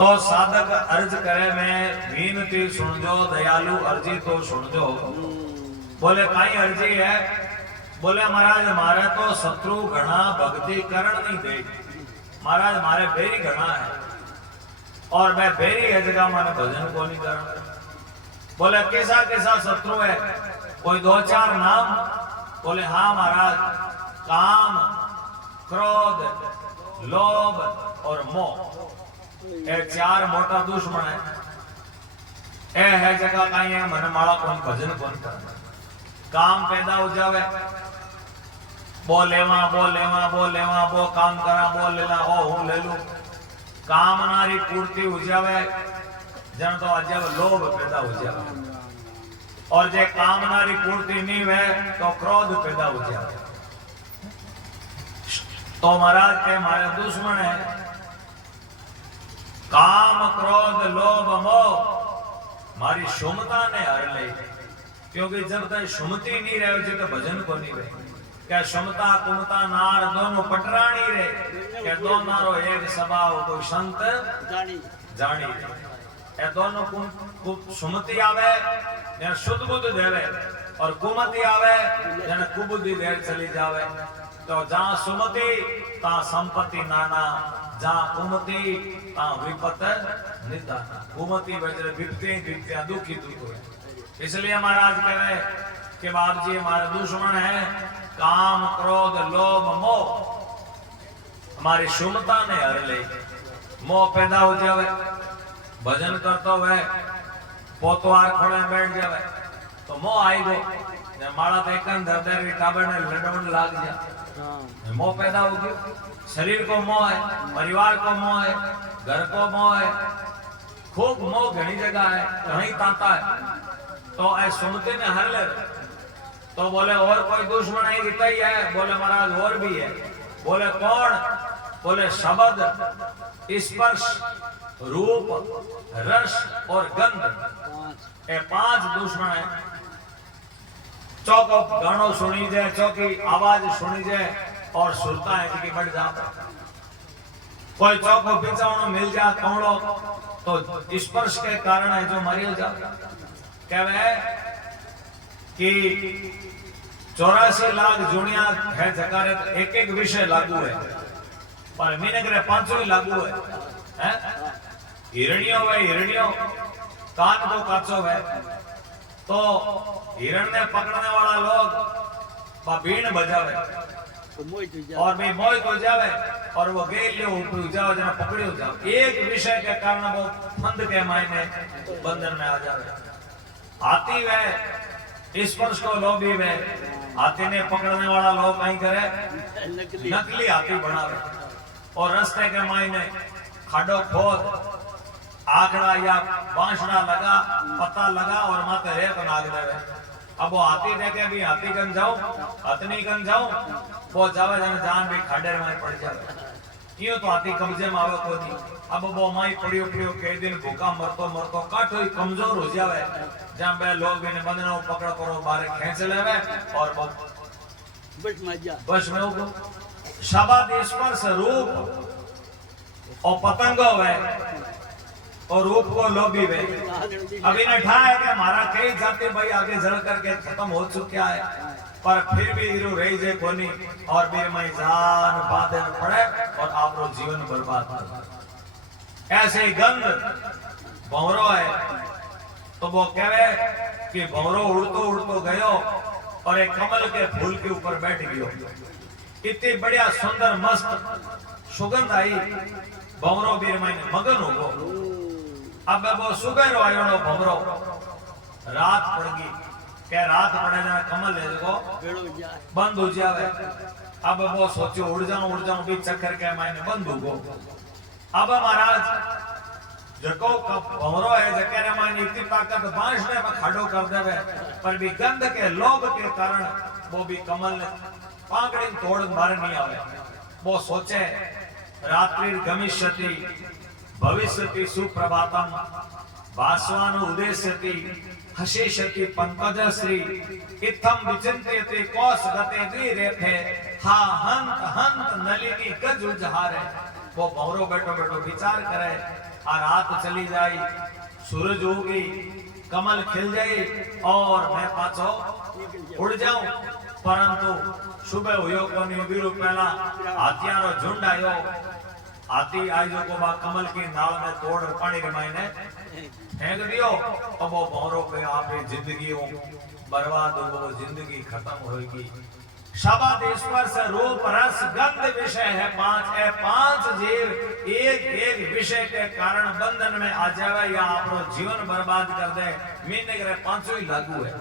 तो साधक अर्ज करे में विनती सुनजो दयालु अर्जी तो सुनजो। बोले काई अर्जी है? बोले महाराज मारे तो शत्रु घना भक्ति करण नहीं दे। महाराज मारे बेरी घना है और मैं बेरी है जगह माने भजन को नहीं कर। बोले कैसा कैसा शत्रु है? कोई दो चार नाम? बोले हाँ महाराज, काम, क्रोध, लोभ और मोह, ये चार मोटा दुश्मन है। ए है जगह कहीं है मन माला कौन भजन कौन करना। काम पैदा हो जावे, बो लेवा बो लेवा बो लेवा बो काम करा बो लेला ओ हूं ले लू। काम नारी पूर्ति हो जावे जन तो अजब लोभ पैदा हो जावे, और जे काम नारी पूर्ति नहीं है तो क्रोध पैदा हो जावे। तो महाराज के मारे दुश्मन है काम, क्रोध, लोभ, मोह मारी सुमता ने हर ले। क्योंकि जब तक सुमती नहीं रहे तो भजन को नहीं रहे। क्या सुमता कुमता नार दोनों पटरानी रे, क्या दोनों एक स्वभाव कोई संत जानी रे। ये दोनों सुमति आवे या शुद्ध बुद्ध देवे, और कुमति आवे या कुबुद्धि देर चली जावे। तो जहां सुमति ता संपत्ति नाना, जहां कुमति ता विपत निदाना। कुमति वजह विपत्तियां दुखी दुख है। इसलिए महाराज कह रहे कि बाप जी हमारे दुश्मन है काम, क्रोध, लोभ, मोह हमारी सुमता ने हर ले। मोह पैदा हो जावे, भजन करता हुए पोतवार खोले बैठ जावे तो मोह आई गो। माड़ा तो एकन दर्द टाबर ने लड़वन लाग जा, मोह पैदा हो गया। शरीर को मोह है, परिवार को मोह है, घर को मोह है, खूब मोह घनी जगह है, कहीं ताता है। तो ऐ सुनते ने हर ले। तो बोले और कोई दुश्मन है? इतना ही है। बोले महाराज और भी है। बोले कौन? बोले शब्द, स्पर्श, रूप, रस और गंध, ये पांच दुश्मन है। चौको गानो सुनी जाए, चौकी आवाज सुनी जाए और सुनता है कि बढ़ जाता। कोई चौको पिछावनो मिल जा कौड़ो तो स्पर्श के कारण है जो मरियो जाता। कहवे कि 84 लाख जुनिया है जगारे तो एक एक विषय लागू है, पर मीनगरे पांचों ही लागू है। हिरणियों वे हिरणियों, कान को काचो है। तो हिरण ने पकड़ने वाला लोग बीण बजावे और भी मोहित हो जावे, और वो गेल ले ऊपर जाओ जना पकड़े हो जाओ। एक विषय के कारण वो फंद के मायने बंधन में आ जावे। हाथी वे स्पर्श को लोभी वे, हाथी ने पकड़ने वाला लोग कहीं करे नकली हाथी बनावे, और रास्ते के मायने खाडो खोद आखड़ा या बांसड़ा लगा, पता लगा और माथे रेत नाग देवे। अब वो हाथी देखे भी हाथी कन जाओ, हथनी कन जाओ, वो जावे जान भी खाडे में पड़ जावे। यूं तो हाथी कब्जे में आवे को नहीं। अब वो माई पड़ियो पड़ियो कई दिन भूखा मरतो मरतो काठो ही कमजोर हो जावे। जहां बे लोग इन्हें बंधना पकड़ करो बाहर खींच लेवे और बस में वो शब्द, स्पर्श, रूप और पतंगो वे और रूप को लोभी वे। अब इन्हें ठाया है कि हमारा कई जाति भाई आगे जड़ करके खत्म हो चुका है, पर फिर भी हीरो रही जे कोनी और भी मैं जान बादल पड़े और आपरो जीवन बर्बाद कर। ऐसे गंध भंवरो है। तो वो कहे कि भंवरो उड़तो उड़तो गयो और एक कमल के फूल के ऊपर बैठ गयो। इतनी बढ़िया सुंदर मस्त सुगंध आई, भंवरो भी मैंने मगन हो गो। अब वो सुगंध आयो भंवरो, रात पड़ गई। क्या रात पड़े ना कमल है जो बंद हो जावे। अब वो सोचो उड़ जाऊं भी चक्कर के मायने बंद हो गो। अब महाराज जको भंवरो है जकेरे मायने इतनी ताकत बांस ने खाडो कर देवे, पर भी गंध के लोभ के कारण वो भी कमल ने पांगड़ी तोड़ मार नहीं आवे। वो सोचे रात्रि गमिष्यति भविष्यति सुप्रभातम भास्वानु उदेश्यति हशिष्यति पंकजश्री इत्थम विचिंत्यते कोस गते द्विरेफे हा हंत हंत नलिनी गज उजहारे। वो भंवरो बैठो बैठो विचार करे आ रात चली जाई, सूरज होगी, कमल खिल जाए और मैं पाछो उड़ जाऊं, परंतु सुबह हुयो कोनी वीरू पहला हाथियारो झुंड आयो, हाथी आई जो को बा कमल की नाव में तोड़ पानी रे मायने फेंक दियो। अब वो भौरो पे आपे जिंदगी बर्बाद हो, जिंदगी खत्म होगी। शब्द ईश्वर से रूप रस गंध विषय है पांच, ए पांच जीव एक एक विषय के कारण बंधन में आ जावे या अपनो जीवन बर्बाद कर दे, मीने करे पांचों ही लागू है।